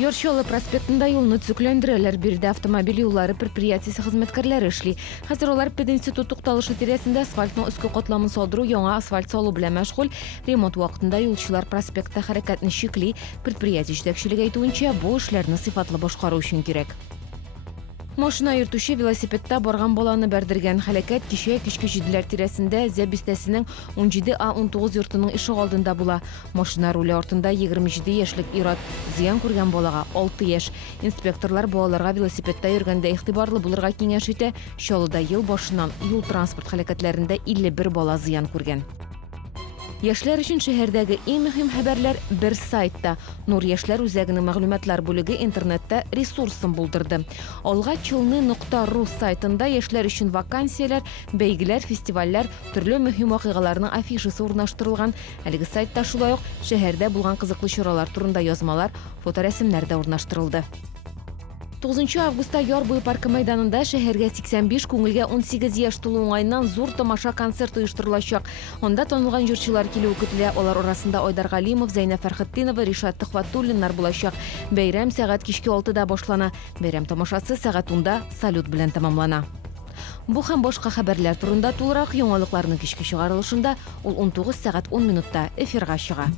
Йоршола проспектында юлны түзүклөндүрөлөр. Бирде автомобиль юллары предприятиясы кызматкерлери эшли. Азыр алар пединститут тукталышы тиресинде асфальттын үскү котламын солдуруу, яңа асфальт салуу менен машгул. Ремонт убактында юлчулар проспектте харакатын шикли. Предприятие жетекчилиги айтуунча, бул ишлерни сыйфаттуу башкаруу үчүн керек. Машина юртушу велосипедта барган баланы бердирген. Халакат киши кички жидлер тиресинде Зебистесинин 17А19 юртунун ишик алдында була. Машина руле ортунда 27 яшлык Ират зыян көргөн балага 6 яш. Инспекторлар балаларга велосипедда йөргөндө игтибарлуу булырга кеңеш ите. Шолуда ел башынан юл транспорт халакатларында 51 бала зыян көргөн. Яшлар үшін шәһәрдәге иң мөһим хәбәрләр бер сайтта. Нур яшьләр үзәгенең мәгълүматлар бүлеге интернетта ресурсын булдырды. Algachilny.ru сайтында яшьләр өчен вакансияләр, бәйгеләр, фестивальләр, төрле мөһим вакыйгаларның афишасы урнаштырылган. Әлеге сайтта шулай ук шәһәрдә булган кызыклы чаралар турында язмалар, фоторәсемнәр дә урнаштырылды. 9 августта Яр буй паркы мәйданында шәһәргә 85 күңелгә 18 яшь тулу уңайыннан зур тамаша концерт оештырылачак. Онда танылган җырчылар килү көтелә. Алар арасында Айдар Галимов, Зәйнәп Фәрхетдинова, Ришат Төхвәтуллиннар булачак. Бәйрәм сәгать кичке 6-да башлана. Бәйрәм тамашасы сәгать 10-да салют белән тәмамлана. Бу һәм башка хәбәрләр турында тулырак яңалыкларның кичке чыгарылышында ул 19 сәгать 10 минутта эфирга чыга.